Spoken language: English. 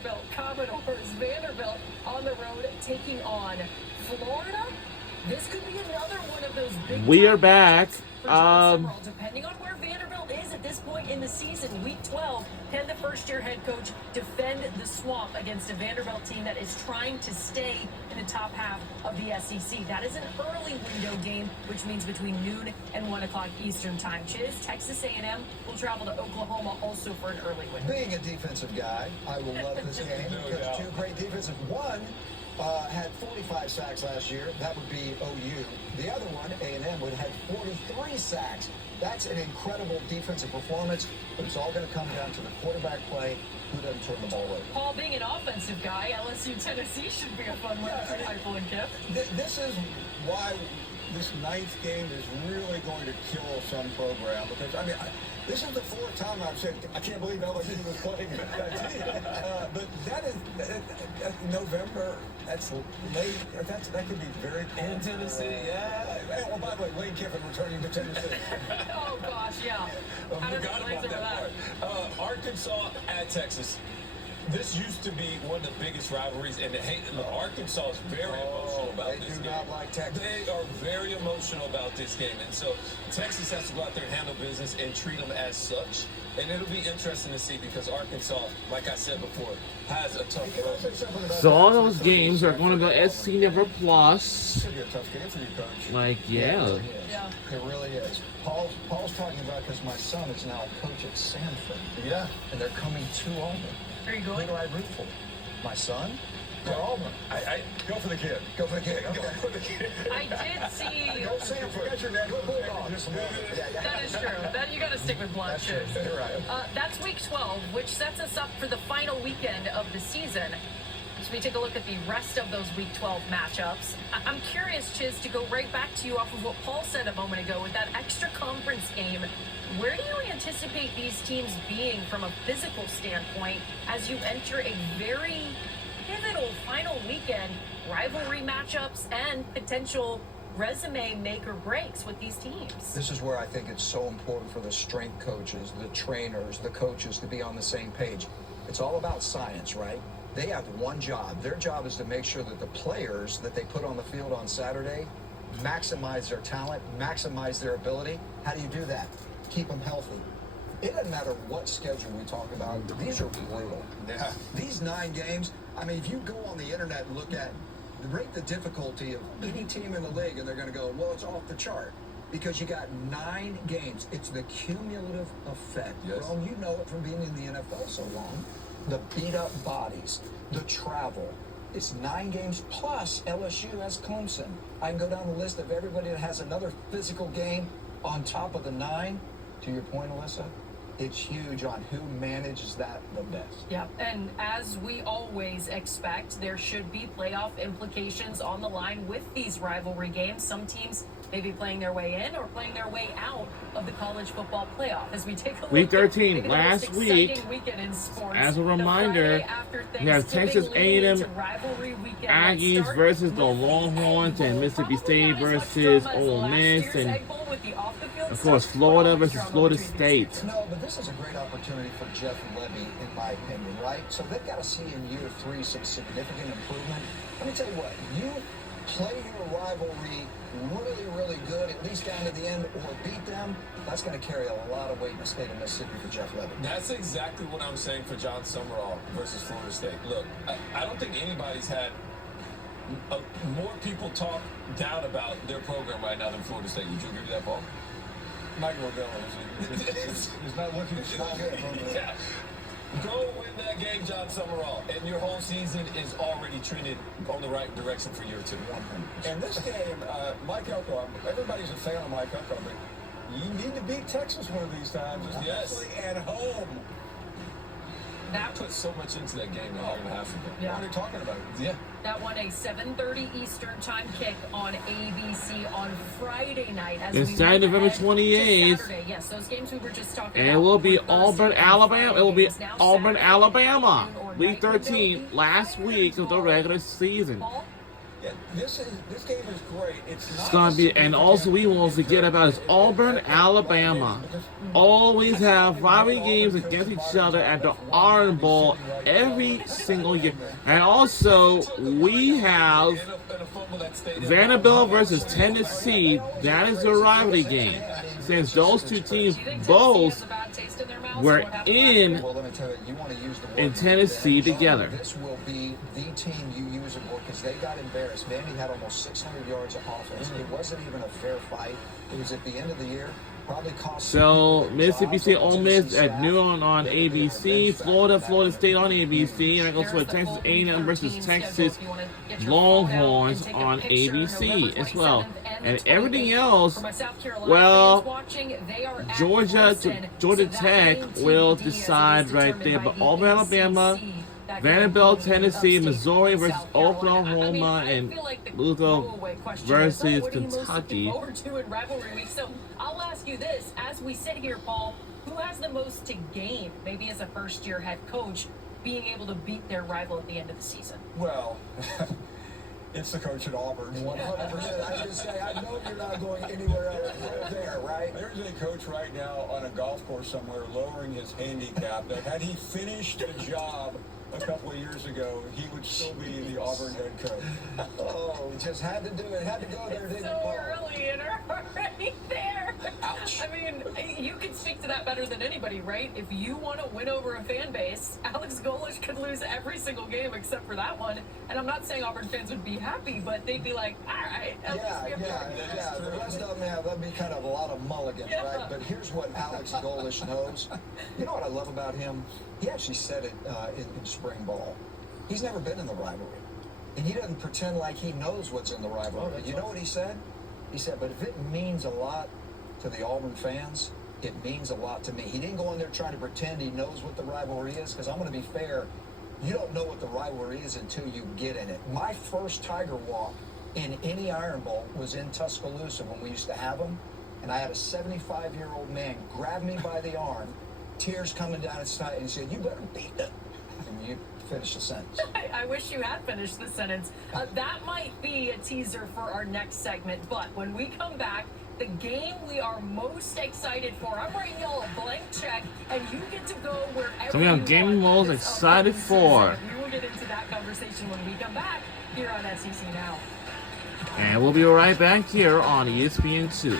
Vanderbilt Commodores. Vanderbilt on the road taking on Florida. This could be another one of those big. We are back. Depending on where Vanderbilt is at this point in the season, week 12, can the first-year head coach defend the swamp against a Vanderbilt team that is trying to stay in the top half of the SEC? That is an early window game, which means between noon and 1 o'clock Eastern time. Chiz, Texas A&M will travel to Oklahoma also for an early window. Being a defensive guy, I will love this game because two great defensive. One had 45 sacks last year. That would be OU. The other one, A&M, would have 43 sacks. That's an incredible defensive performance, but it's all going to come down to the quarterback play. Who doesn't turn the ball over? Paul, being an offensive guy, LSU Tennessee should be a fun one for Heupel and Kip. This is why this ninth game is really going to kill some program, because I mean, this is the fourth time I've said I can't believe LSU was playing that team. But that is November. That's late. That could be very cool. In Tennessee, yeah. Oh, by the way, Lane Kiffin returning to Tennessee. Oh gosh, yeah. I forgot about that part. Arkansas at Texas. This used to be one of the biggest rivalries, and Arkansas is very emotional about this game. They do not like Texas. They are very emotional about this game, and so Texas has to go out there and handle business and treat them as such. And it'll be interesting to see because Arkansas, like I said before, has a tough road. So all those games are going to go SC Never Plus. It's going to be a tough game for you, Coach. Like, yeah. It really is. Paul's talking about because my son is now a coach at Sanford. Yeah. And they're coming to Auburn. Are you Who going? do I root for? My son? Or Auburn? I go for the kid. Go for the kid. Go Okay. for the kid. I did see. Go Sanford. Got your neck. Go Bulldogs. That is true. That you got to stick with Black Shoes. You're right. That's week 12, which sets us up for the final weekend of the season. As we take a look at the rest of those week 12 matchups, I'm curious, Chiz, to go right back to you off of what Paul said a moment ago with that extra conference game. Where do you anticipate these teams being from a physical standpoint as you enter a very pivotal final weekend, rivalry matchups, and potential resume make or breaks with these teams? This is where I think it's so important for the strength coaches, the trainers, the coaches to be on the same page. It's all about science, right? They have one job. Their job is to make sure that the players that they put on the field on Saturday maximize their talent, maximize their ability. How do you do that? Keep them healthy. It doesn't matter what schedule we talk about. These are brutal. Yeah. These 9 games, I mean, if you go on the internet and look at, rate the difficulty of any team in the league, and they're going to go, well, it's off the chart. Because you got 9 games. It's the cumulative effect. Yes. Well, you know it from being in the NFL so long. The beat-up bodies, the travel. It's 9 games plus LSU has Clemson. I can go down the list of everybody that has another physical game on top of the 9. To your point, Alyssa, it's huge on who manages that the best. Yeah, and as we always expect, there should be playoff implications on the line with these rivalry games. Some teams may be playing their way in or playing their way out of the college football playoff. As we take a look Week 13, at the last most week, exciting weekend in sports, as a the reminder, Friday after we have Texas Thanksgiving leading A&M into rivalry weekend that Aggies start versus the with Longhorns, and Egg Mississippi Bowl. State Probably not as much versus drama as Ole last Miss, year's and Egg Bowl with the off-the-field of course stuff, Florida but always versus drama Florida between these State. No, but this is a great opportunity for Jeff Levy, in my opinion, right? So they've got to see in year 3 some significant improvement. Let me tell you what, you play your rivalry really, really good, at least down to the end, or beat them, that's going to carry a lot of weight in the state of Mississippi for Jeff Levy. That's exactly what I'm saying for John Summerall versus Florida State. Look, I don't think anybody's had more people talk down about their program right now than Florida State. Would you agree with that, Paul? Mike Norvell is not looking to stop it. Yeah. Go win that game, John Summerall, and your whole season is already trended on the right direction for year 2. And this game, Mike Elko, everybody's a fan of Mike Elko, but you need to beat Texas one of these times, Yes. especially at home. That Put so much into that game a year and a half ago. Yeah. What are you talking about? Yeah. That one a 7:30 Eastern time kick on ABC on Friday night. As It's we Saturday, move November ahead to 28th. Saturday. Yes, those games we were just talking And about. it will be on Thursday Auburn, and Alabama. It will Friday. be It's now Auburn, Saturday Alabama. afternoon or Week night window. 13, last week of the regular season. Paul? Yeah, this game is great. It's gonna be, and also we won't forget about is Auburn, Alabama. Always have rivalry games against each other at the Iron Bowl every single year. And also we have Vanderbilt versus Tennessee. That is a rivalry game. Since those two teams both were in Well, let me tell you, you want to use the word in Tennessee together. This will be the team you use it for because they got embarrassed. Vandy had almost 600 yards of offense. It wasn't even a fair fight. It was at the end of the year. Probably cost. So Mississippi State, Ole Miss at noon on ABC. Florida State on ABC. And I go for Texas A&M versus Texas Longhorns on ABC as well. And everything else, well, Georgia Tech will decide right there. But Auburn, Alabama, Vanderbilt, Tennessee, Missouri versus Oklahoma, and Luther versus Kentucky. So I'll ask you this: as we sit here, Paul, who has the most to gain, maybe as a first-year head coach, being able to beat their rival at the end of the season? Well, it's the coach at Auburn. 100%. I just say, I know you're not going anywhere else there, right? There's a coach right now on a golf course somewhere lowering his handicap that had he finished the job a couple of years ago, he would still be the Auburn head coach. Oh, just had to do it. Had to go there, didn't So it, Paul? early and already there. Ouch. I mean, you can speak to that better than anybody, right? If you want to win over a fan base, Alex Golesh could lose every single game except for that one. And I'm not saying Auburn fans would be happy, but they'd be like, all right, at least we have Yeah. The rest of them that'd be kind of a lot of mulligans, Yeah. right? But here's what Alex Golesh knows. You know what I love about him? He actually said it in spring ball. He's never been in the rivalry. And he doesn't pretend like he knows what's in the rivalry. But you know what he said? He said, but if it means a lot to the Auburn fans, it means a lot to me. He didn't go in there trying to pretend he knows what the rivalry is, because I'm going to be fair. You don't know what the rivalry is until you get in it. My first Tiger walk in any Iron Bowl was in Tuscaloosa when we used to have them. And I had a 75-year-old man grab me by the arm, tears coming down his eye, and he said, you better beat them. And you finish the sentence. I wish you had finished the sentence. That might be a teaser for our next segment, but when we come back, the game we are most excited for. I'm writing y'all a blank check, and you get to go wherever So we have you game want most this excited upcoming for. season. We will get into that conversation when we come back here on SEC Now. And we'll be right back here on ESPN2.